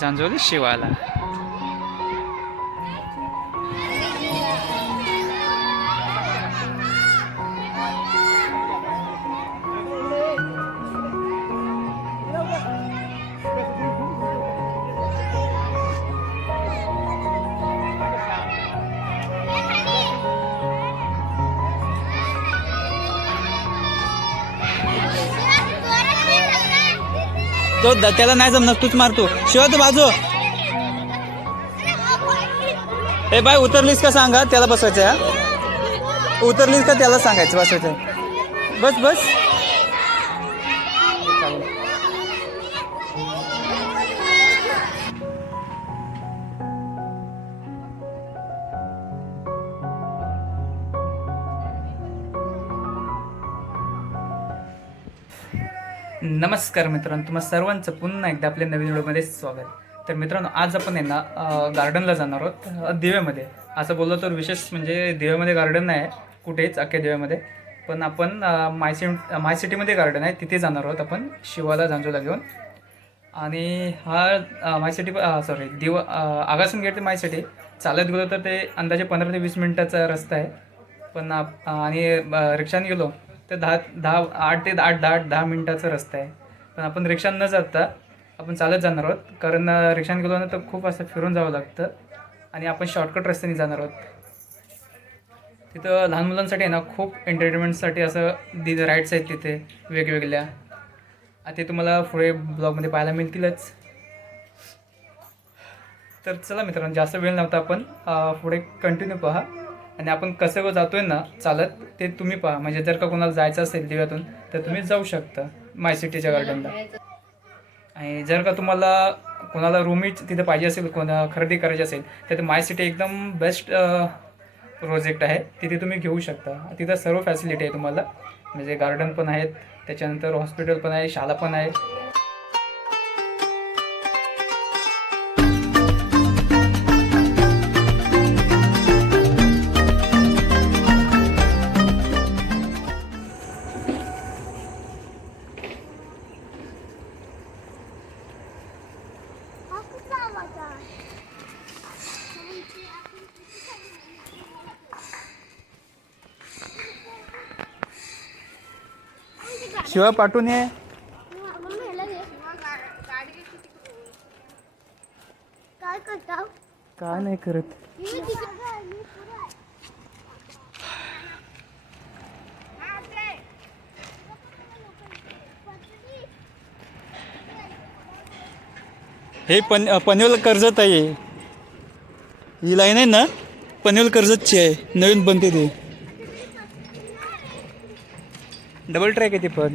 जांजोली शिवाला तो त्याला नाही जमणार तूच मारतो शिवा तू बाजू. ए बाय उतरलीस का सांगा? त्याला बसवायचं आहे, उतरलीस का त्याला सांगायचं बसवायचं आहे. बस बस. नमस्कार मित्रांनो तुम्हा सर्वांचं पुन्हा एकदा आपल्या नवीन व्हिडिओमध्ये स्वागत. तर मित्रांनो आज आपण आहे ना गार्डनला जाणार आहोत दिव्यामध्ये. असं बोललं तर विशेष म्हणजे दिव्यामध्ये गार्डन नाही आहे कुठेच अख्ख्या दिव्यामध्ये. पण आपण अं, माय सिम माय सिटीमध्ये गार्डन आहे तिथे जाणार आहोत आपण शिवाला झांजूला घेऊन. आणि हा माय सिटी सॉरी दिव आगासन गेट ते माय सिटी. चालत गेलो तर ते अंदाजे पंधरा ते वीस मिनटाचा रस्ता आहे. पण आप- आणि रिक्षाने गेलो तर दहा दहा आठ ते आठ दहा दहा मिनटाचा रस्ता आहे. पण आपण रिक्षा न जाता आपण चालत जाणार आहोत. कारण रिक्षाने गेलो ना तर खूप असं फिरून जावं लागतं. आणि आपण शॉर्टकट रस्त्याने जाणार आहोत. तिथं लहान मुलांसाठी आहे ना खूप एंटरटेनमेंटसाठी असं दि राईड्स आहेत तिथे वेगवेगळ्या. आ, ते तुम्हाला पुढे ब्लॉगमध्ये पाहायला मिळतीलच. तर चला मित्रांनो जास्त वेळ नव्हता आपण. पुढे कंटिन्यू पहा. आणि आपण कसं जातोय ना चालत ते तुम्ही पहा. म्हणजे जर का कोणाला जायचं असेल दिव्यातून तर तुम्ही जाऊ शकता माय सिटीच्या गार्डनला आणि जर का तुम्हाला कोणाला रूमही तिथे पाहिजे असेल कोणा खरेदी करायची असेल तर ते माय सिटी एकदम बेस्ट प्रोजेक्ट आहे. तिथे तुम्ही घेऊ शकता. तिथं सर्व फॅसिलिटी आहे तुम्हाला. म्हणजे गार्डन पण आहेत त्याच्यानंतर हॉस्पिटल पण आहे शाळा पण आहे. शिवा पाठवून ये. काय करता काय नाही करत. हे पन पनवेल कर्जत आहे. ही लाईन आहे ना? पनवेल कर्जतची आहे. नवीन बनते ती. डबल ट्रॅक आहे ती पण.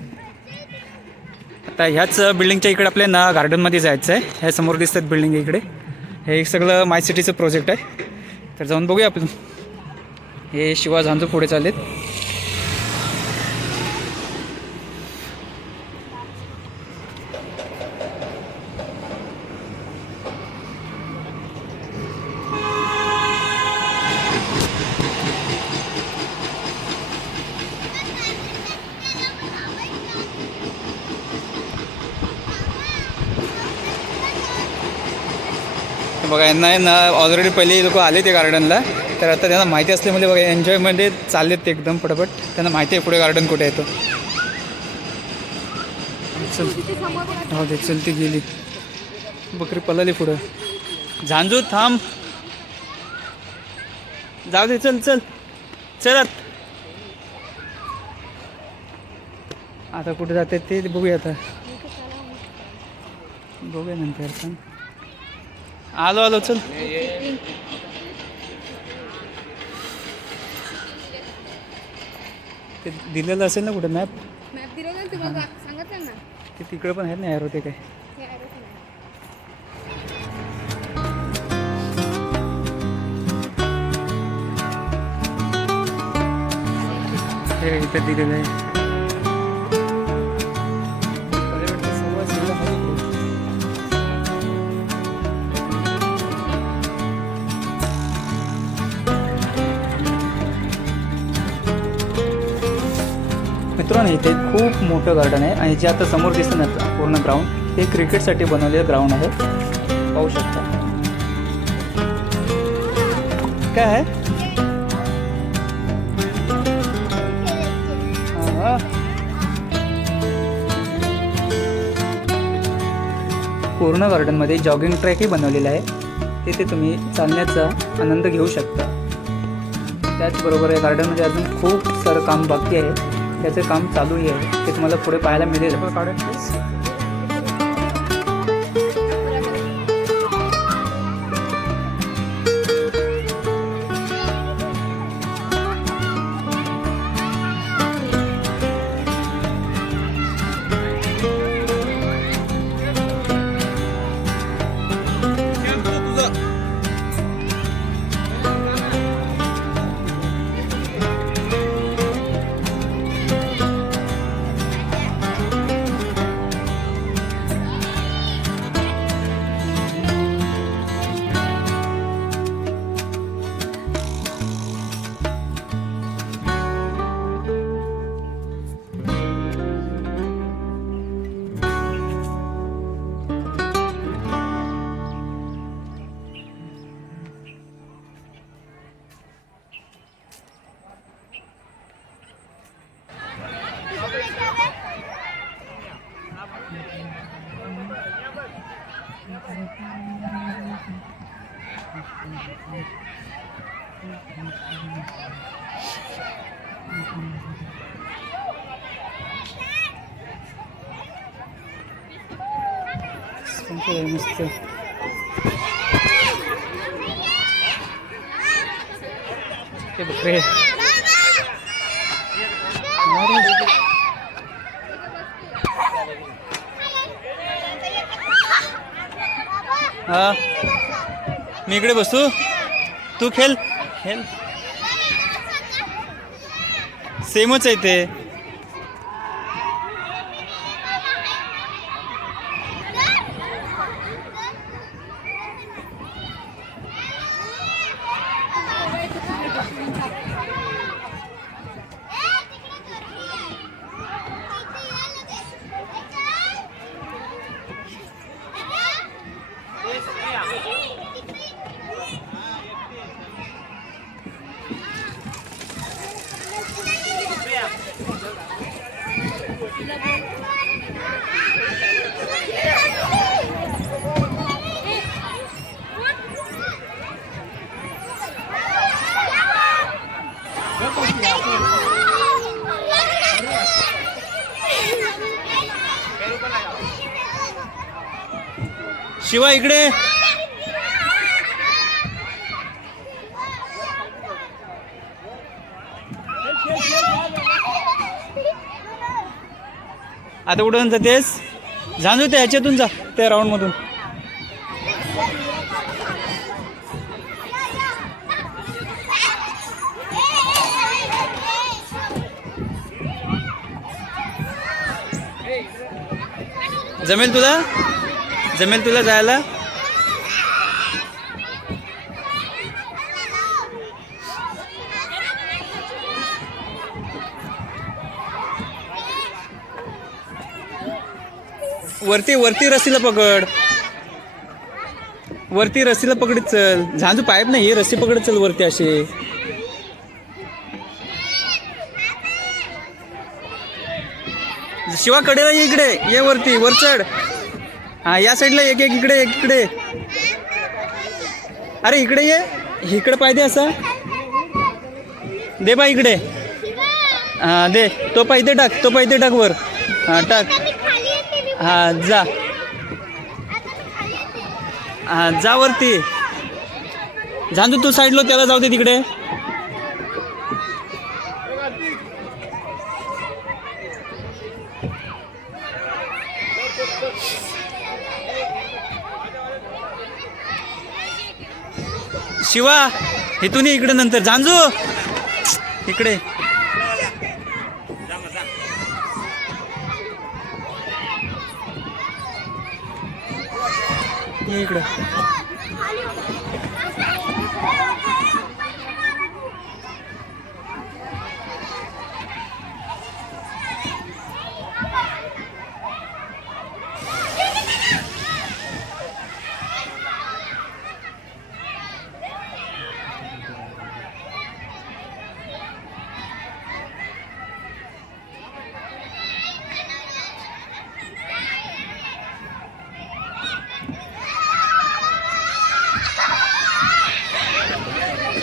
आता ह्याच बिल्डिंगच्या इकडे आपल्या ना गार्डनमध्ये जायचं आहे ह्या समोर दिसतात बिल्डिंग इकडे. हे एक सगळं माय सिटीचं प्रोजेक्ट आहे. तर जाऊन बघूया आपण. हे शिवा झांजू पुढे चालेल बघा यांना ना ऑलरेडी पहिले लोक आले ते गार्डनला तर आता त्यांना माहिती असल्यामुळे बघा एन्जॉयमध्ये चाललेत ते एकदम पटापट त्यांना माहिती आहे पुढे गार्डन कुठे येतो चल. हो ते चल ती गेली. बकरी पलली पुढं. झांजू थांब. जाऊ दे चल चल. चलत आता. कुठे जाते ते बघूया आता. बघूया नंतर पण आलो आलो चल. ते दिलेलं असेल ना कुठे मॅप? मॅप दिला ना तुम्हाला? सांगितलं ना. ते तिकडे पण आहेत ना यार होते काय. हे इथं दिलेलं आहे. इथे खूप मोठं गार्डन आहे आणि जे आता समोर दिसतं ना पूर्ण ग्राउंड हे क्रिकेटसाठी बनवलेलं ग्राउंड आहे. पाहू शकता. काय आहे? पूर्ण गार्डनमध्ये जॉगिंग ट्रॅकही बनवलेला आहे. तिथे तुम्ही चालण्याचा आनंद घेऊ शकता. त्याचबरोबर या गार्डनमध्ये अजून खूप सारं काम बाकी आहे. त्याचं काम चालूही आहे. ते तुम्हाला पुढे पाहायला मिळेल. मस्त ते बकरे हा? मी इकडे बसू? तू खेळ खेळ सेमच आहे ते शिवा इकडे. आता कुठं जातेस? जाणू त्या ह्याच्यातून जा त्या राऊंडमधून जमेल तुला? जमेल तुला जायला? वरती वरती रस्सीला पकड. वरती रस्सीला पकडत चल. झांजू पाईप नाही हे रस्सी पकडत चल वरती असे शिवा कडेला इकडे. ये वरती वर चढ. हा या साईडला एक एक इकडे एक इकडे. अरे इकडे ये. इकडे पाहिजे असं. दे बा इकडे. हा दे. तो पाहिजे टाक तो पाहिजे टाक वर. हा टाक. हा जा. हा जा वरती. झांजू तू साईडलो हो, त्याला जाऊ दे तिकडे. शिवा इथून इकडे नंतर. जांजू इकडे. इकडं.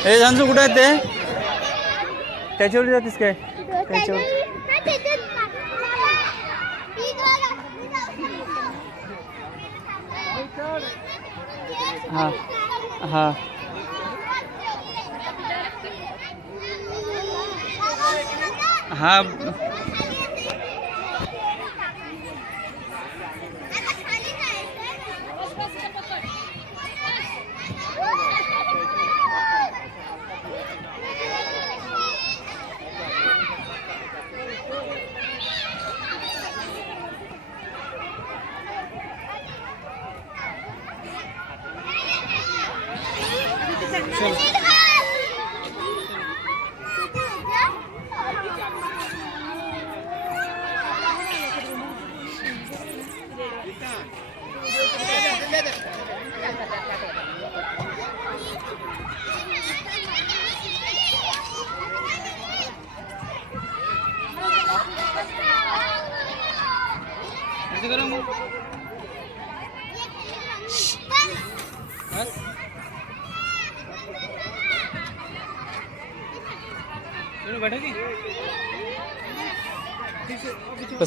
हे सांजू कुठं आहेत ते? त्याच्यावर जातीस काय? त्याच्यावर हां हां. हां.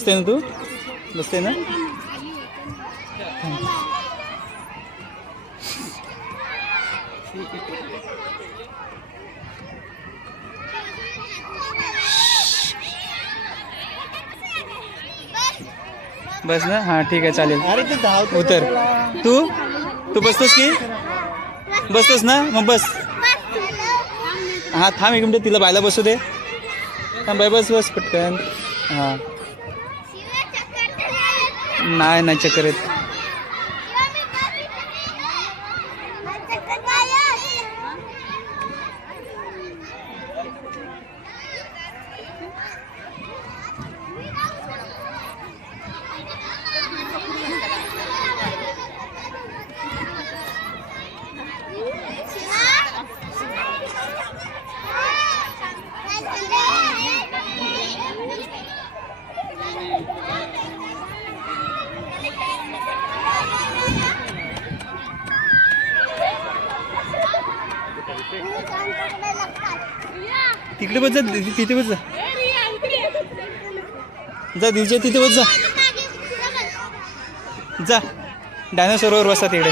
बसते ना तू? बसते ना? बस ना? हां ठीक आहे चालेल. अरे ते धावतो उतर. तू? तू बसतोस की? बसतोस ना? मग बस. हां थांब एक मिनिट तिला बायला बसू दे. थांब बाय बस बस पटकन. हां. नाही नाही चक्कर येत तिकडे बस जा तिथे बस जा. जा दिलच्या तिथे बस जा. जा. डायनासोरवर बसा तिकडे.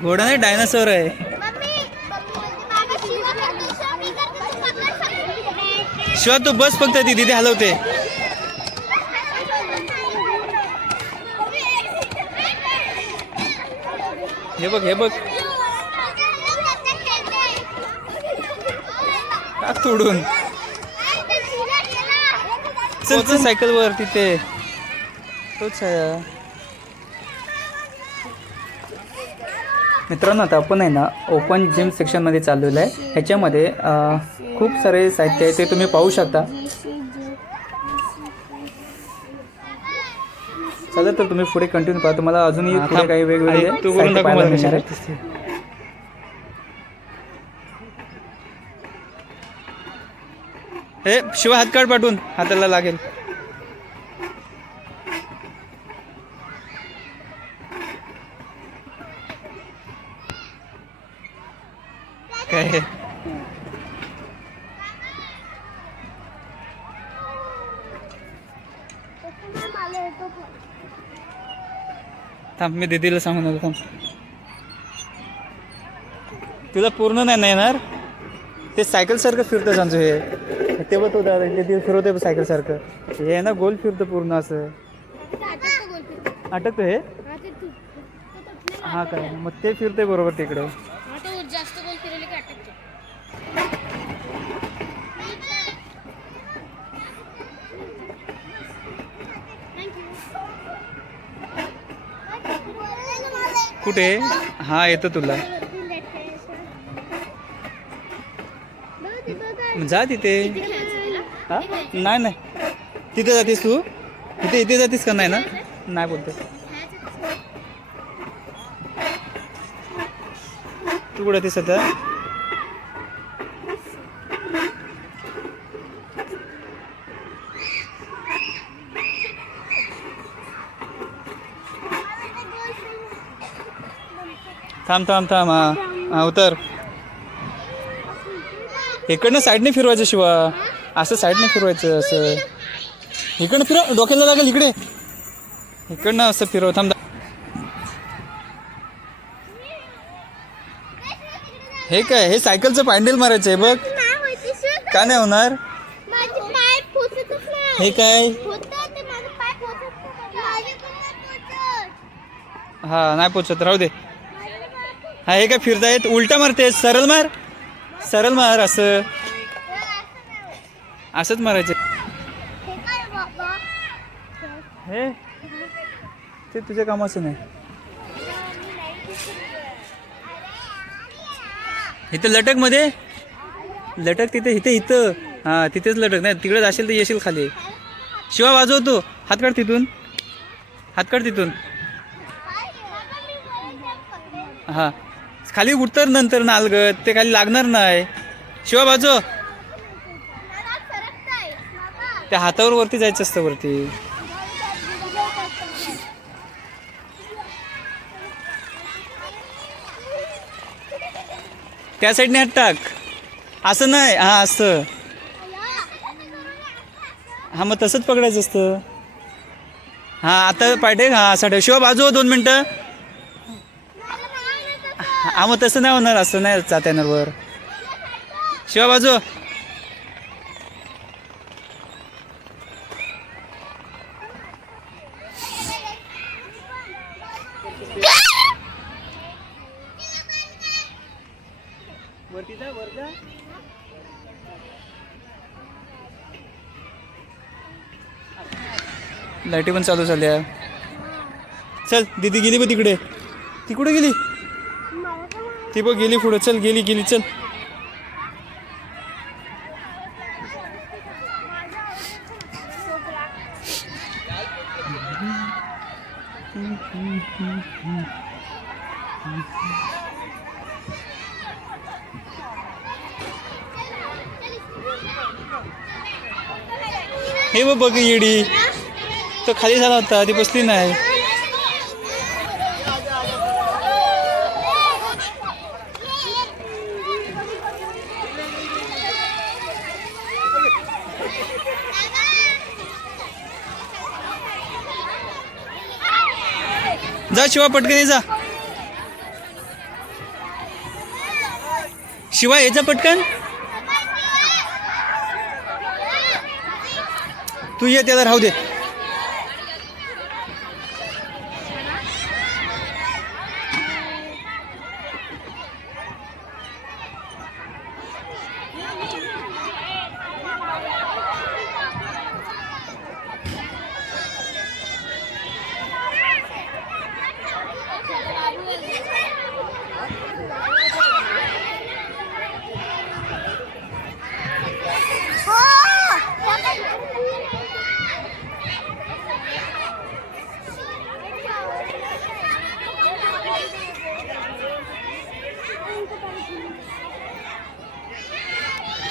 घोडा नाही डायनासोर आहे. शिवा तू बस फक्त ती तिथे हलवते. हे बघ हे बघ. टाक तोडून? चल चल सायकलवर तिथे. तोच मित्रांनो आता आपण आहे ना ओपन जिम सेक्शनमध्ये चाललेलं आहे. ह्याच्यामध्ये खूप सारे साहित्य आहे ते तुम्ही पाहू शकता. चालेल तर तुम्ही पुढे कंटिन्यू पहा. तुम्हाला अजूनही पुढे काही वेगवेगळे साहित्य पाहायला मिळणार आहे. हे शिवा हात काढ पाठवून. हाताला लागेल. थांब मी दीदीला सांगून आलो थांब. तुला पूर्ण नाही ना येणार. ते सायकल सारखं फिरतं सांगतो हे. ते बघ तो दादा इथे ते फिरवते सायकल सारखं. हे आहे ना गोल फिरतं पूर्ण असं. अटकतं हे? हा काय मग ते फिरतंय बरोबर तिकडे जास्त गोल फिरवले की अटकतो कुठे? हा येतो तुला. जा तिथे. हा? नाही नाही. तिथे जातीस तू? इथे इथे जातीस का नाही ना? नाही बोलते. तू कुठे जातीस आता थांब थांब थांब. हा हा उतर. इकडनं साईडने फिरवायचं शिवा. असं साईडने फिरवायचं असं. इकडनं फिरव डोक्याला लागेल इकडे. इकडनं असं फिरव थांब. हे काय हे सायकलचं पॅन्डल मारायचं आहे बघ. का नाही होणार? हे काय. हा नाही पोचत राहू दे. हा हे काय फिरतायत? उलटा मारते सरळ मार. सरळ मार असं. असंच मारायचं. हे हे? ते तुझ्या कामाचं नाही. इथं लटकमध्ये. लटक तिथे इथे इथं. हा तिथेच लटक. नाही तिकडे जाशील तर येशील खाली. शिवा वाजव तू. हात काढ तिथून. हात काढ तिथून. हा. खाली उतर नंतर नालगत ते खाली लागणार नाही. शिवा बाजू. त्या हातावर वरती जायचं असतं वरती. त्या साईडने हात टाक. असं नाही. हा असं. हा मग तसंच पकडायचं असतं. हा आता पाठे हा असं ठेव. शिवा बाजू दोन मिनटं. हा मग तसं नाही होणार असं नाही जाता येणार वर. शिवा बाजू. लाईटी पण चालू झाल्या चल दीदी गेली बघ तिकडे. तिकडे गेली? ती बघ गेली पुढं चल गेली गेली चल. हे बघ बघ येडी. तो खाली झाला होता ती बसली नाही. जा शिवा पटकन जा. शिवा याचा पटकन. तू ये त्याला राहू दे.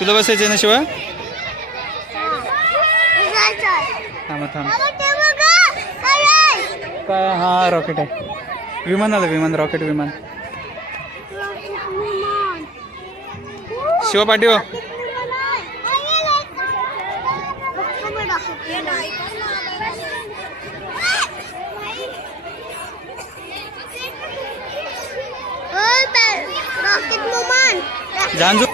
तुला बसायचं ना शिवा थांब थांब. काय हा रॉकेट आहे. विमान आलं विमान रॉकेट विमान. शिवा पाठीव रॉकेट मोमान जानजू.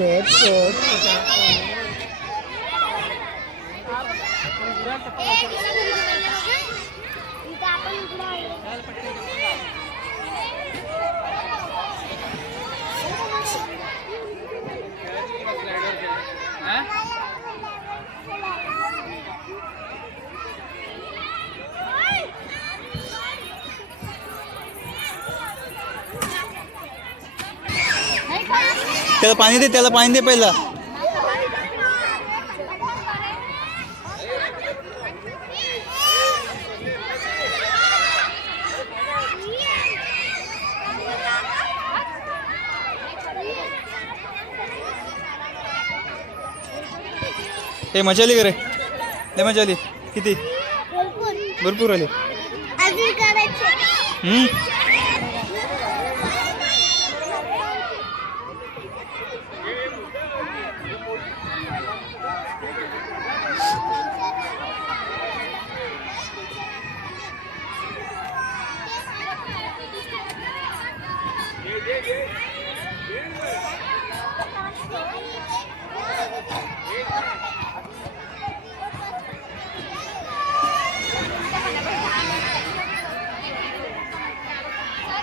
इथं त्याला पाणी दे त्याला पाणी दे पहिला. हे मजा आली रे लय मजा आली किती? भरपूर. आली. हम्म?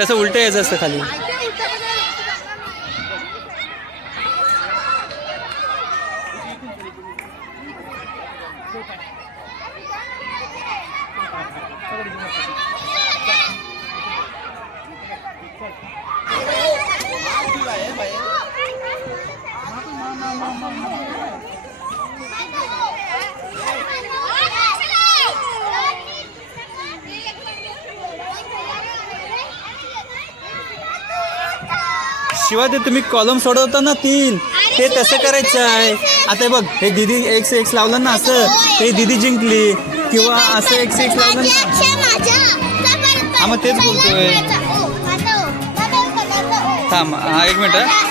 तसं ना त्याचं यायचं असतं खाली शिवाय ते तुम्ही कॉलम सोडवता ना तीन. ते तसं करायचं आहे. आता हे बघ हे दिदी एक्स एक्स लावलं ना असं ते दिदी जिंकली. किंवा असं एक्स एक्स लावलं ना. हा, मग तेच बोलतोय. थांब हा एक मिनिट.